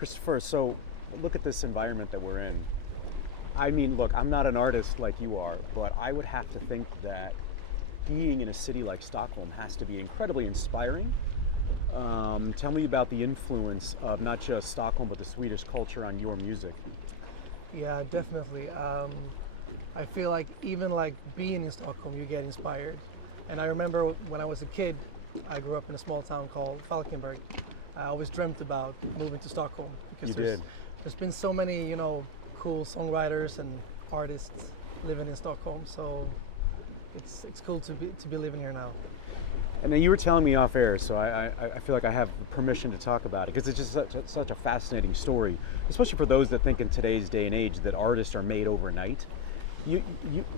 Kristofer, so look at this environment that we're in. I mean, look, I'm not an artist like you are, but I would have to think that being in a city like Stockholm has to be incredibly inspiring. Tell me about the influence of not just Stockholm, but the Swedish culture on your music. Yeah, definitely. I feel like even like being in Stockholm, you get inspired. And I remember when I was a kid, I grew up in a small town called Falkenberg. I always dreamt about moving to Stockholm because You did. there's been so many, cool songwriters and artists living in Stockholm. So it's cool to be living here now. And then you were telling me off air, so I feel like I have permission to talk about it because it's just such a fascinating story, especially for those that think in today's day and age that artists are made overnight.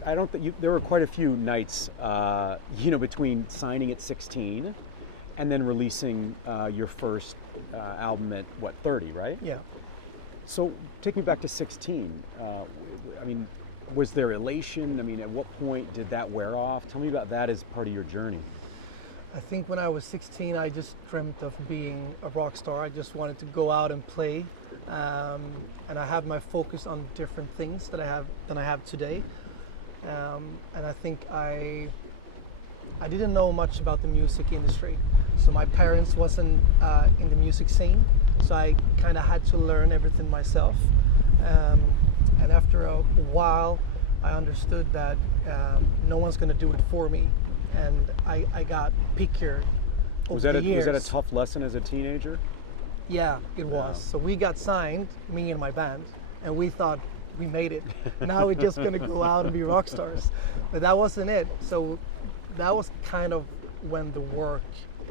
I don't think there were quite a few nights, between signing at 16 and then releasing your first album at 30, right? Yeah. So take me back to 16. Was there elation? I mean, at what point did that wear off? Tell me about that as part of your journey. I think when I was 16, I just dreamt of being a rock star. I just wanted to go out and play, and I have my focus on different things than I have today. And I think I didn't know much about the music industry, so my parents wasn't in the music scene, so I kind of had to learn everything myself. And after a while, I understood that no one's going to do it for me. And I got pickier over the years. Was that a tough lesson as a teenager? Yeah, it was. So we got signed, me and my band, and we thought we made it. Now we're just gonna go out and be rock stars. But that wasn't it. So that was kind of when the work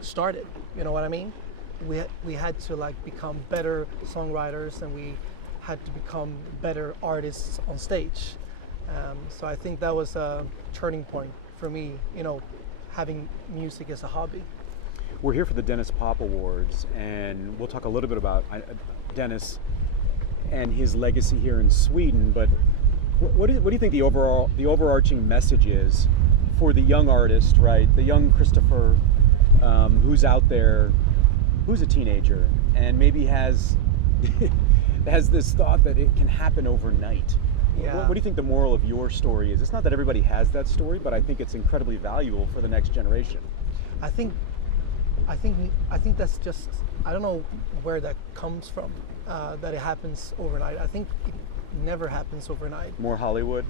started. You know what I mean? We had to become better songwriters, and we had to become better artists on stage. So I think that was a turning point for me, having music as a hobby. We're here for the Denniz Pop Awards, and we'll talk a little bit about Denniz and his legacy here in Sweden. But what do you think the overarching message is for the young artist, right? The young Kristofer, who's out there, who's a teenager, and maybe has this thought that it can happen overnight. Yeah. What do you think the moral of your story is? It's not that everybody has that story, but I think it's incredibly valuable for the next generation. I think that's just, I don't know where that comes from, that it happens overnight. I think it never happens overnight. More Hollywood?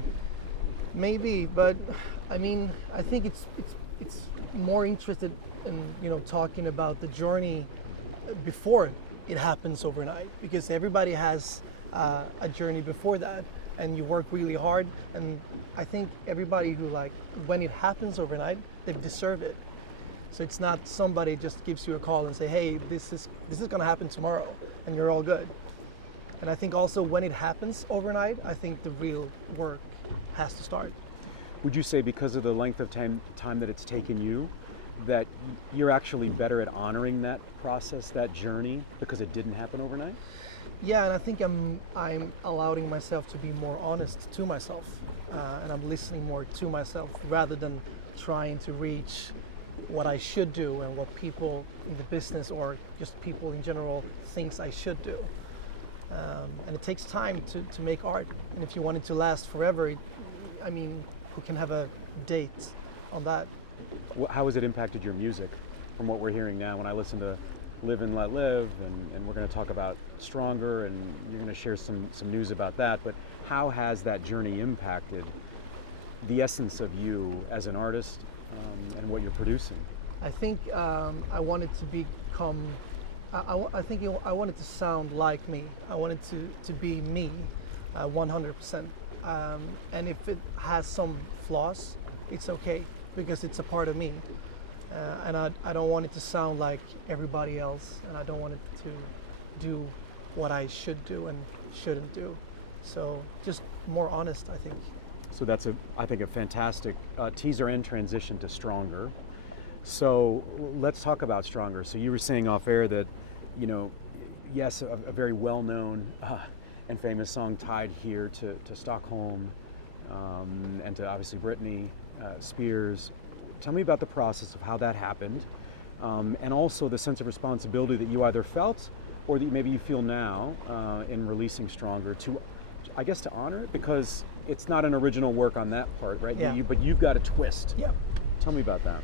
Maybe, but I mean, I think it's more interested in talking about the journey before it happens overnight, because everybody has a journey before that. And you work really hard, and I think everybody who when it happens overnight, they deserve it. So it's not somebody just gives you a call and say, hey, this is gonna happen tomorrow, and you're all good. And I think also when it happens overnight, I think the real work has to start. Would you say because of the length of time that it's taken you, that you're actually better at honoring that process, that journey, because it didn't happen overnight? Yeah, and I think I'm allowing myself to be more honest to myself, and I'm listening more to myself rather than trying to reach what I should do and what people in the business or just people in general thinks I should do. And it takes time to make art, and if you want it to last forever, who can have a date on that? How has it impacted your music from what we're hearing now? When I listen to Live and Let Live, and we're going to talk about Stronger, and you're going to share some news about that, but how has that journey impacted the essence of you as an artist and what you're producing? I think I wanted to become, I wanted to sound like me. I wanted to be me 100%. And if it has some flaws, it's okay, because it's a part of me. And I don't want it to sound like everybody else, and I don't want it to do what I should do and shouldn't do. So just more honest, I think. So that's I think a fantastic teaser and transition to Stronger. So let's talk about Stronger. So you were saying off air that, yes, a very well-known and famous song tied here to Stockholm and to obviously Britney Spears. Tell me about the process of how that happened, and also the sense of responsibility that you either felt or that maybe you feel now in releasing Stronger to, I guess, to honor it, because it's not an original work on that part, right? Yeah. But you've got a twist. Yeah. Tell me about that.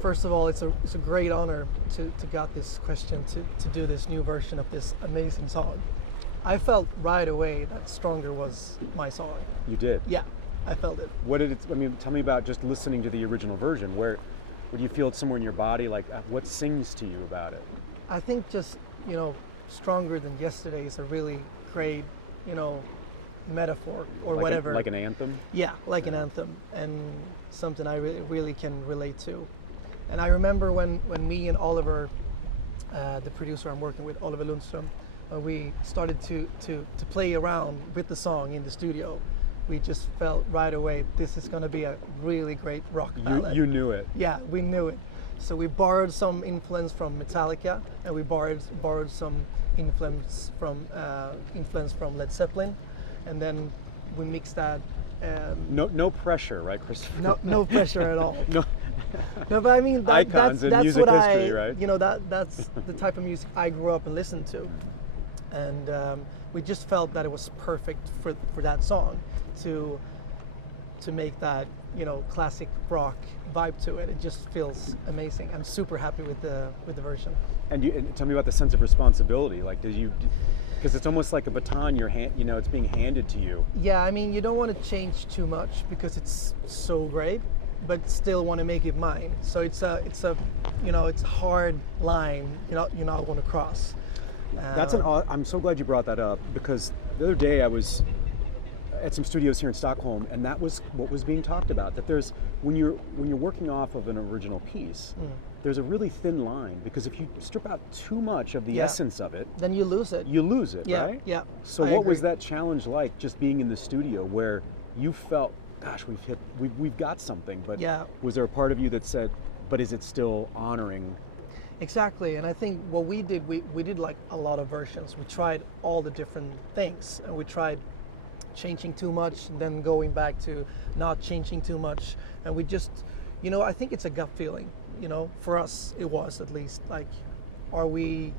First of all, it's a great honor to got this question to do this new version of this amazing song. I felt right away that Stronger was my song. You did? Yeah, I felt it. What did it, I mean, tell me about just listening to the original version. Where do you feel it somewhere in your body? Like, what sings to you about it? I think just, Stronger Than Yesterday is a really great, metaphor or Like whatever. like an anthem? Yeah, like an anthem, and something I really can relate to. And I remember when me and Oliver, the producer I'm working with, Oliver Lundström, we started to play around with the song in the studio, we just felt right away, this is going to be a really great rock ballad. You knew it. Yeah, we knew it. So we borrowed some influence from Metallica, and we borrowed some influence from Led Zeppelin, and then we mixed that. No pressure, right, Kristofer? No pressure at all. No. No, but I mean Icons in that's music what history, right? That's the type of music I grew up and listened to, and we just felt that it was perfect for that song to make that classic rock vibe to it. It just feels amazing. I'm super happy with the version. And tell me about the sense of responsibility. Like, because it's almost like a baton it's being handed to you. Yeah, I mean, you don't want to change too much because it's so great, but still want to make it mine. So it's a hard line you're not going to cross. I'm so glad you brought that up, because the other day I was at some studios here in Stockholm, and that was what was being talked about. That there's when you're working off of an original piece, there's a really thin line, because if you strip out too much of the essence of it, then you lose it. You lose it, Yeah, right? yeah. So I what agree. was that challenge like, just being in the studio where you felt, gosh, we've got something, but Yeah. was there a part of you that said, but is it still honoring? Exactly, and I think what we did, we did like a lot of versions. We tried all the different things, and we tried changing too much, and then going back to not changing too much, and we just, I think it's a gut feeling. For us, it was at least like, are we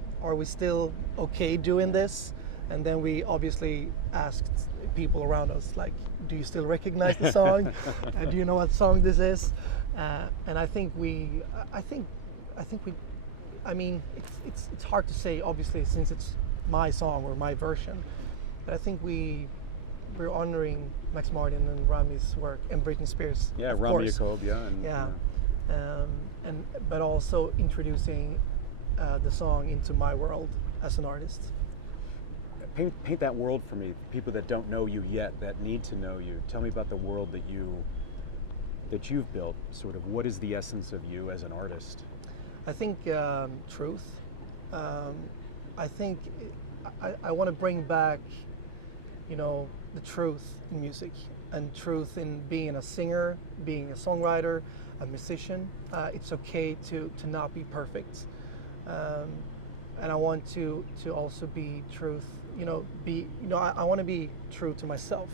still okay doing this? And then we obviously asked people around us, like, do you still recognize the song? Do you know what song this is? And I think I mean, it's hard to say, obviously, since it's my song or my version. But I think we're honoring Max Martin and Rami's work, and Britney Spears. Yeah, of Rami course. Jacob, yeah. But also introducing the song into my world as an artist. Paint that world for me. People that don't know you yet, that need to know you. Tell me about the world that you've built. Sort of, what is the essence of you as an artist? I think truth. I think I want to bring back, the truth in music, and truth in being a singer, being a songwriter, a musician. It's okay to not be perfect, and I want to also be truth. I want to be true to myself,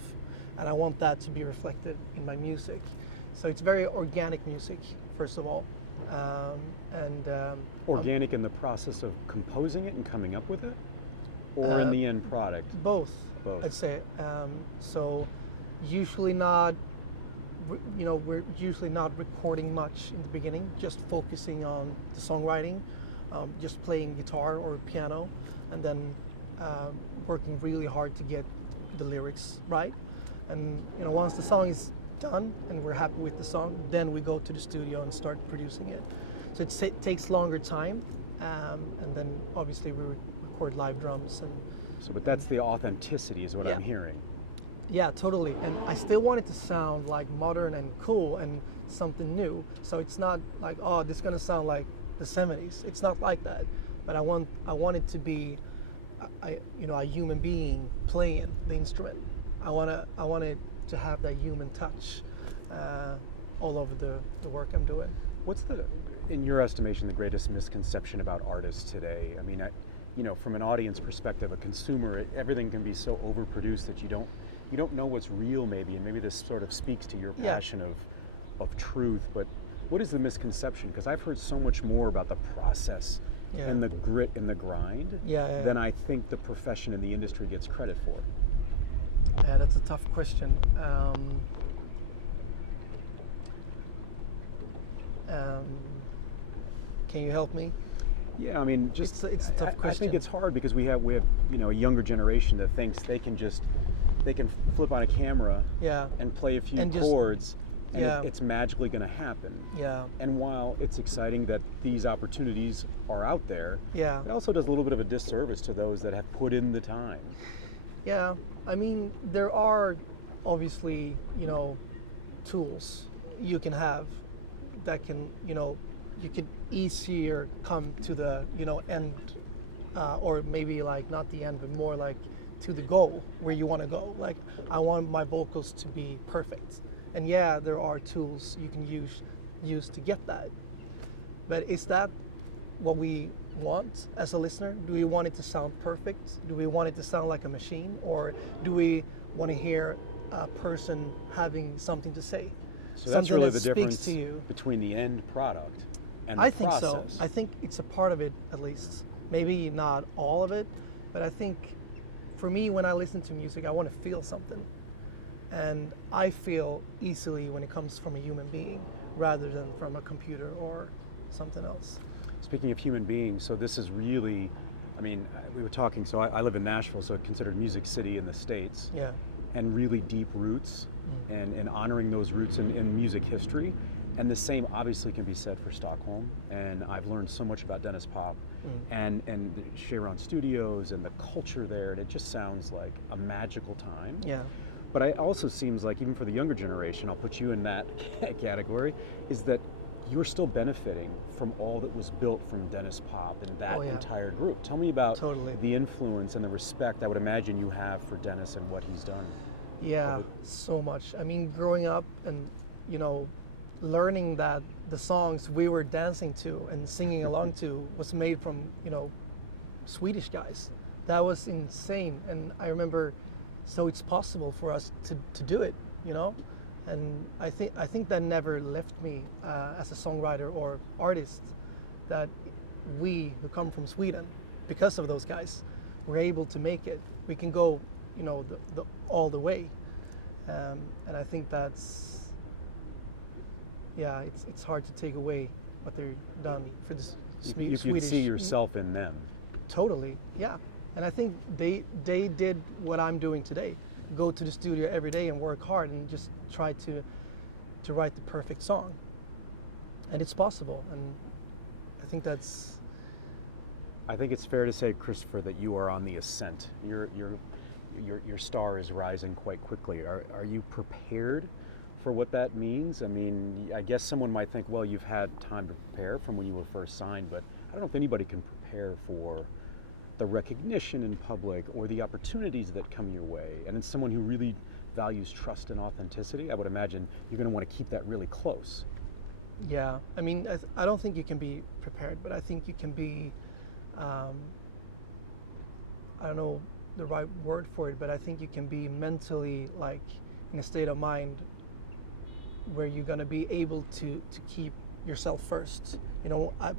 and I want that to be reflected in my music. So it's very organic music, first of all. Organic in the process of composing it and coming up with it, or in the end product? Both. Both. I'd say. So usually not. We're usually not recording much in the beginning. Just focusing on the songwriting, just playing guitar or piano, and then working really hard to get the lyrics right. And once the song is done and we're happy with the song, then we go to the studio and start producing it. So it takes longer time, and then obviously we record live drums and. But that's the authenticity, is what Yeah. I'm hearing. Yeah, totally. And I still want it to sound like modern and cool and something new. So it's not like, oh, this is gonna sound like the 70s. It's not like that. But I want it to be, a human being playing the instrument. I want it to have that human touch all over the work I'm doing. What's in your estimation, the greatest misconception about artists today? I mean, from an audience perspective, a consumer, everything can be so overproduced that you don't know what's real, maybe, and maybe this sort of speaks to your passion of truth. But what is the misconception? Because I've heard so much more about the process Yeah. and the grit and the grind, Yeah. then I think the profession and the industry gets credit for it. Yeah, that's a tough question. Can you help me? Yeah, I mean, just It's a tough I question. think it's hard because we have a younger generation that thinks they can flip on a camera Yeah. and play a few And just- chords, and yeah. it's magically going to happen. Yeah. And while it's exciting that these opportunities are out there, Yeah. it also does a little bit of a disservice to those that have put in the time. Yeah. I mean, there are obviously, tools you can have that can, you could easier come to the, end, or maybe like not the end, but more like to the goal where you want to go. Like, I want my vocals to be perfect. And yeah, there are tools you can use to get that. But is that what we want as a listener? Do we want it to sound perfect? Do we want it to sound like a machine? Or do we want to hear a person having something to say? So that's Something really that the speaks difference to you. between the end product and I the think process. so. I think it's a part of it, at least. Maybe not all of it, but I think for me, when I listen to music, I want to feel something. And I feel easily when it comes from a human being rather than from a computer or something else. Speaking of human beings, so this is really, I mean, we were talking, so I live in Nashville, so considered Music City in the States, Yeah. and really deep roots, and honoring those roots in music history. And the same obviously can be said for Stockholm, and I've learned so much about Denniz Pop and the Cheiron Studios and the culture there, and it just sounds like a magical time. Yeah. But it also seems like, even for the younger generation, I'll put you in that category, is that you're still benefiting from all that was built from Denniz Pop and that Oh, yeah. entire group. Tell me about Totally. the influence and the respect I would imagine you have for Denniz and what he's done. Yeah, so much. I mean, growing up and, learning that the songs we were dancing to and singing along to was made from, Swedish guys. That was insane. And I remember, so it's possible for us to do it, And I think that never left me as a songwriter or artist, that we who come from Sweden, because of those guys, were able to make it. We can go, the all the way, and I think that's, yeah, it's hard to take away what they've done for this You Swedish. could see yourself in them. Totally, yeah. And I think they did what I'm doing today. Go to the studio every day and work hard and just try to write the perfect song. And it's possible. And I think that's... I think it's fair to say, Kristofer, that you are on the ascent. Your star is rising quite quickly. Are you prepared for what that means? I mean, I guess someone might think, well, you've had time to prepare from when you were first signed, but I don't know if anybody can prepare for the recognition in public or the opportunities that come your way. And as someone who really values trust and authenticity, I would imagine you're going to want to keep that really close. Yeah, I mean, I don't think you can be prepared, but I think you can be, I don't know the right word for it, but I think you can be mentally, like, in a state of mind where you're going to be able to keep yourself first,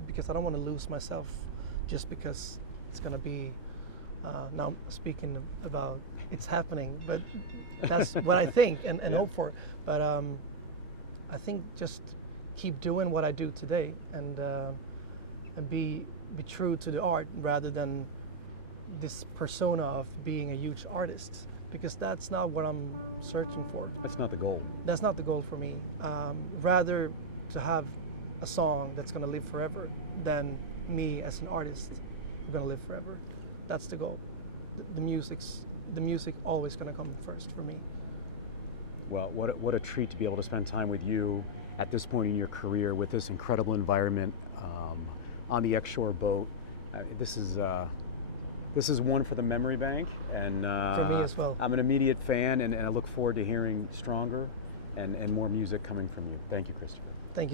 because I don't want to lose myself just because it's going to be, now I'm speaking about it's happening, but that's what I think and Yeah. hope for. But I think just keep doing what I do today and be true to the art rather than this persona of being a huge artist, because that's not what I'm searching for. That's not the goal. That's not the goal for me. Rather to have a song that's going to live forever than me as an artist going to live forever. That's the goal. The music always going to come first for me. Well, what a treat to be able to spend time with you at this point in your career with this incredible environment on the X-Shore boat. This is one for the memory bank, and For me as well. I'm an immediate fan, and I look forward to hearing stronger and more music coming from you. Thank you, Kristofer. Thank you.